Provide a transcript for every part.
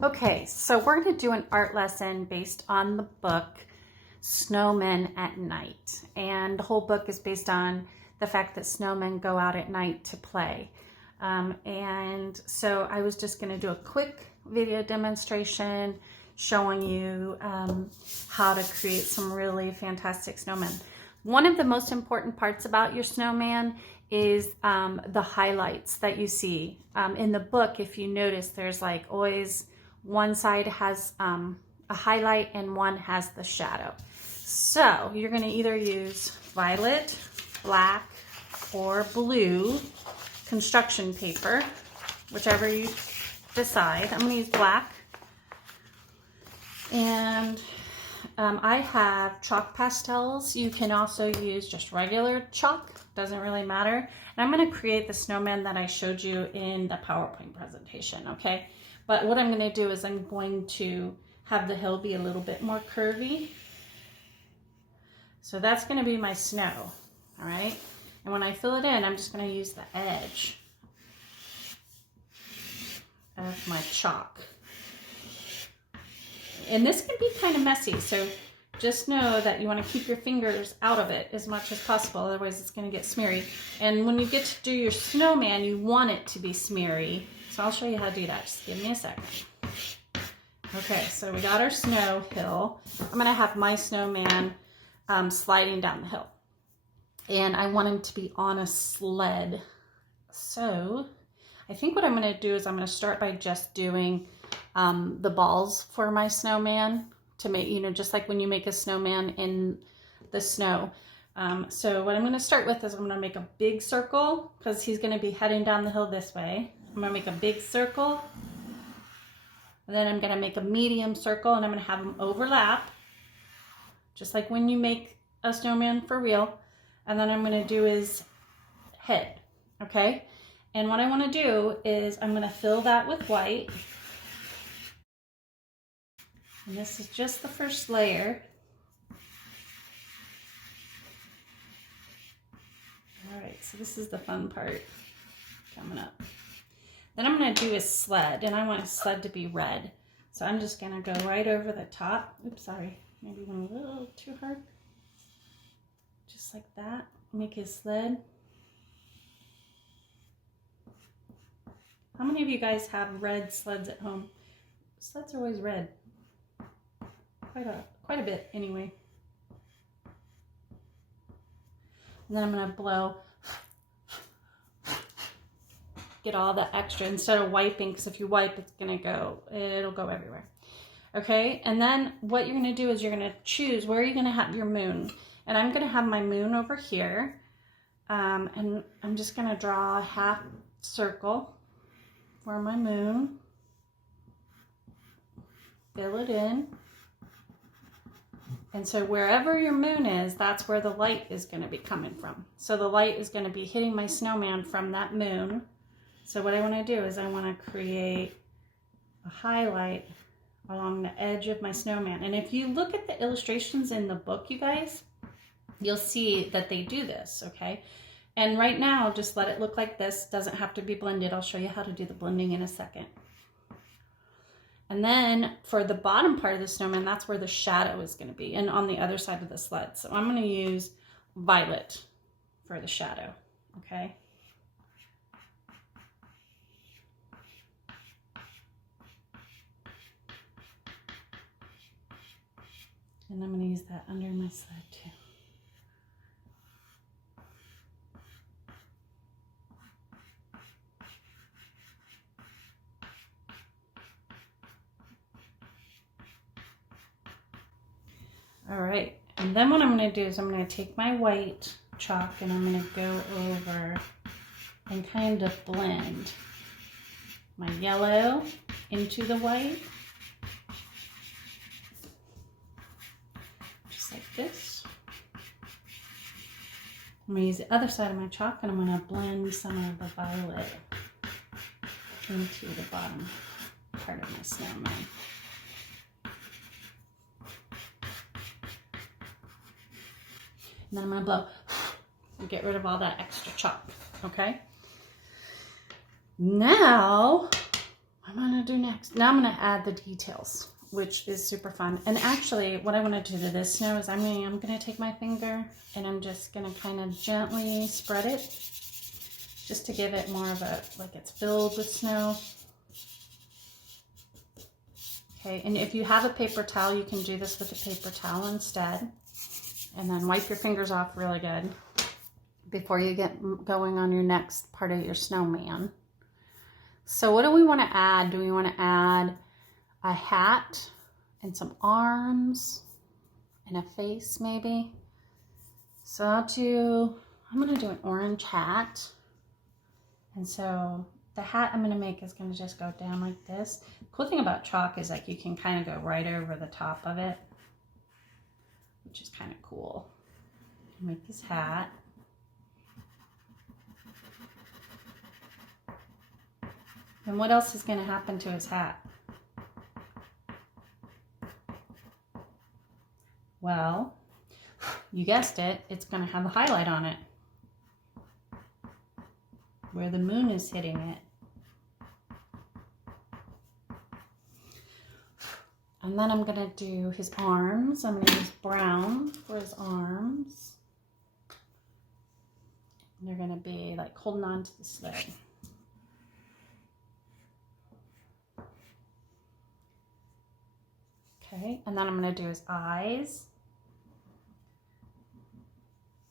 Okay, so we're going to do an art lesson based on the book Snowmen at Night. And the whole book is based on the fact that snowmen go out at night to play. And so I was just going to do a quick video demonstration showing you how to create some really fantastic snowmen. One of the most important parts about your snowman is the highlights that you see. In the book, if you notice, there's like always one side has a highlight and one has the shadow. So you're going to either use violet, black, or blue construction paper, whichever you decide. I'm going to use black. And I have chalk pastels. You can also use just regular chalk, doesn't really matter. And I'm going to create the snowman that I showed you in the PowerPoint presentation, okay? But what I'm going to do is I'm going to have the hill be a little bit more curvy. So that's going to be my snow, all right? And when I fill it in, I'm just going to use the edge of my chalk. And this can be kind of messy, so just know that you want to keep your fingers out of it as much as possible, otherwise it's going to get smeary. And when you get to do your snowman, you want it to be smeary. So I'll show you how to do that. Just give me a second. Okay, so we got our snow hill. I'm going to have my snowman sliding down the hill. And I want him to be on a sled. So I think what I'm going to do is I'm going to start by just doing the balls for my snowman to make, you know, just like when you make a snowman in the snow. So what I'm going to start with is I'm going to make a big circle because he's going to be heading down the hill this way. I'm going to make a big circle. And then I'm going to make a medium circle and I'm going to have them overlap. Just like when you make a snowman for real. And then I'm going to do his head. Okay. And what I want to do is I'm going to fill that with white. And this is just the first layer. All right, so this is the fun part coming up. Then I'm going to do his sled, and I want his sled to be red. So I'm just going to go right over the top. Oops, sorry, maybe went a little too hard. Just like that, make his sled. How many of you guys have red sleds at home? Sleds are always red. Quite a bit anyway. And then I'm going to blow, get all the extra instead of wiping, because if you wipe, it'll go everywhere. Okay, and then what you're going to do is you're going to choose where you're going to have your moon. And I'm going to have my moon over here. And I'm just going to draw a half circle for my moon. Fill it in. And so wherever your moon is, that's where the light is going to be coming from. So the light is going to be hitting my snowman from that moon. So what I want to do is I want to create a highlight along the edge of my snowman. And if you look at the illustrations in the book, you guys, you'll see that they do this, okay? And right now, just let it look like this. Doesn't have to be blended. I'll show you how to do the blending in a second. And then for the bottom part of the snowman, that's where the shadow is going to be, and on the other side of the sled. So I'm going to use violet for the shadow, okay? And I'm going to use that under my sled too. All right, and then what I'm going to do is I'm going to take my white chalk and I'm going to go over and kind of blend my yellow into the white. Just like this. I'm going to use the other side of my chalk and I'm going to blend some of the violet into the bottom part of my snowman. And then I'm going to blow and get rid of all that extra chalk, okay? Now I'm going to do next? Now I'm going to add the details, which is super fun. And actually, what I want to do to this snow is I'm going to take my finger and I'm just going to kind of gently spread it just to give it more of a, like it's filled with snow. Okay, and if you have a paper towel, you can do this with a paper towel instead. And then wipe your fingers off really good before you get going on your next part of your snowman. So what do we want to add? Do we want to add a hat and some arms and a face maybe? So I'm going to do an orange hat. And so the hat I'm going to make is going to just go down like this. The cool thing about chalk is like you can kind of go right over the top of it, which is kind of cool. Make his hat. And what else is going to happen to his hat? Well, you guessed it, it's going to have a highlight on it where the moon is hitting it. And then I'm going to do his arms. I'm going to use brown for his arms. And they're going to be like holding on to the sled. Okay, and then I'm going to do his eyes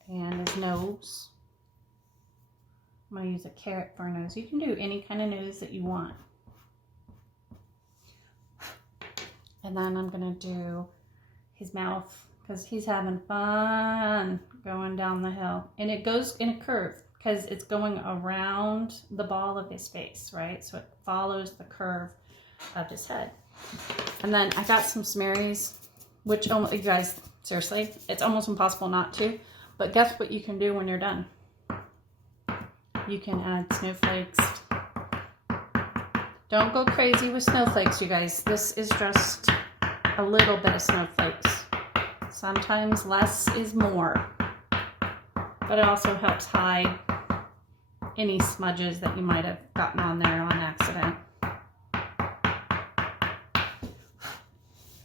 and his nose. I'm going to use a carrot for a nose. You can do any kind of nose that you want. And then I'm going to do his mouth because he's having fun going down the hill. And it goes in a curve because it's going around the ball of his face, right? So it follows the curve of his head. And then I got some Smarries, which, you guys, seriously, it's almost impossible not to. But guess what you can do when you're done? You can add snowflakes. Don't go crazy with snowflakes, you guys. This is just a little bit of snowflakes. Sometimes less is more. But it also helps hide any smudges that you might have gotten on there on accident.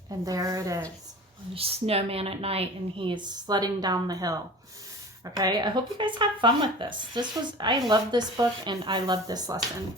And there it is. There's Snowman at night and he is sledding down the hill. Okay, I hope you guys have fun with this. I love this book and I love this lesson.